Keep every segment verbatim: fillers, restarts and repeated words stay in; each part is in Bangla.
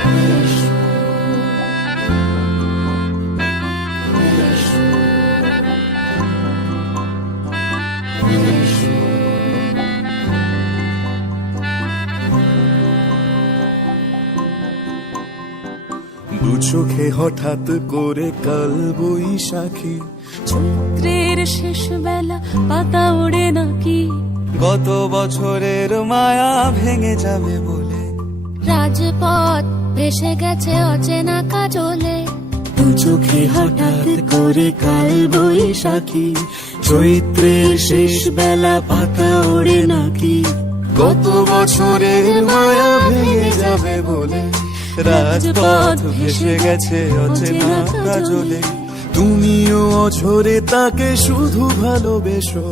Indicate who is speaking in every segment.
Speaker 1: দু চোখে হঠাৎ করে কাল বৈশাখী,
Speaker 2: চৈত্রের শেষ বেলা পাতা ওড়ে নাকি,
Speaker 1: গত বছরের মায়া ভেঙে যাবে বলে
Speaker 2: রাজপথ ভেসে গেছে অচেনা কাজলে।
Speaker 1: দু চোখে হঠাৎ করে কাল বৈশাখী, চৈত্রের শেষ বেলা পাতা ওড়ে নাকি, গত বছরের মায়া ভেঙে যাবে বলে রাজপথ ভেসে গেছে অচেনা কাজলে। তুমিও অঝরে তাকে শুধু ভালোবেসো,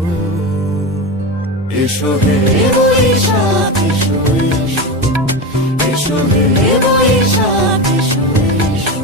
Speaker 1: এসো হে বৈশাখ এসো এসো, এসো হে বৈশাখ এসো এসো।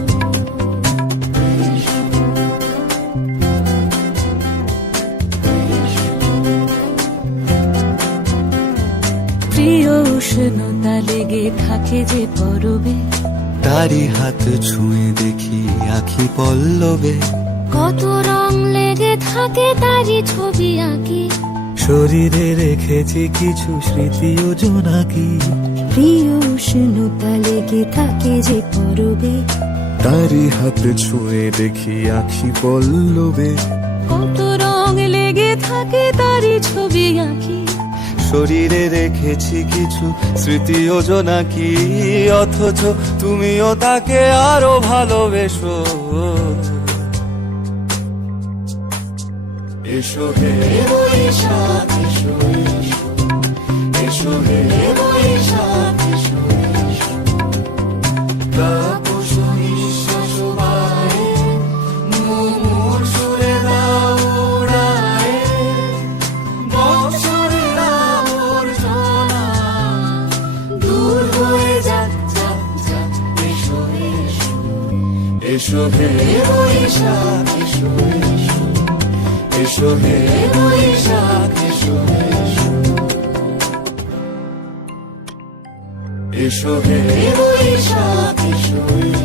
Speaker 2: প্রিয় উষ্ণতা লেগে থাকে যে পরবে,
Speaker 1: তারি হাত ছুঁয়ে দেখি আখি পল্লবে,
Speaker 2: কত রং লেগে থাকে তারই ছবি আঁকি,
Speaker 1: শরীরে রেখেছি কিছু স্মৃতি ও জোনাকি।
Speaker 2: প্রিয় উষ্ণতা লেগে থাকে যে পরবে,
Speaker 1: তারি হাত ছুঁয়ে দেখি আখি পল্লবে,
Speaker 2: কত রং লেগে থাকে তারই ছবি আঁকি,
Speaker 1: শরীরে রেখেছি কিছু স্মৃতি ও জোনাকি। অথচ তুমিও তাকে আরো ভালোবেসো, এসো হে বৈশাখ এসো এসো, এসো হে বৈশাখ এসো এসো। তাপস নিঃশ্বাস বায়ে, মুমুর সুরে দাও উড়ায়ে, বৎসরের আবর্জনা দূর হয়ে যাক যাক যাক। এসো এসো, এসো হে বৈশাখ এসো এসো, এসো হে বৈশাখ এসো এসো, এসো হে বৈশাখ এসো এসো।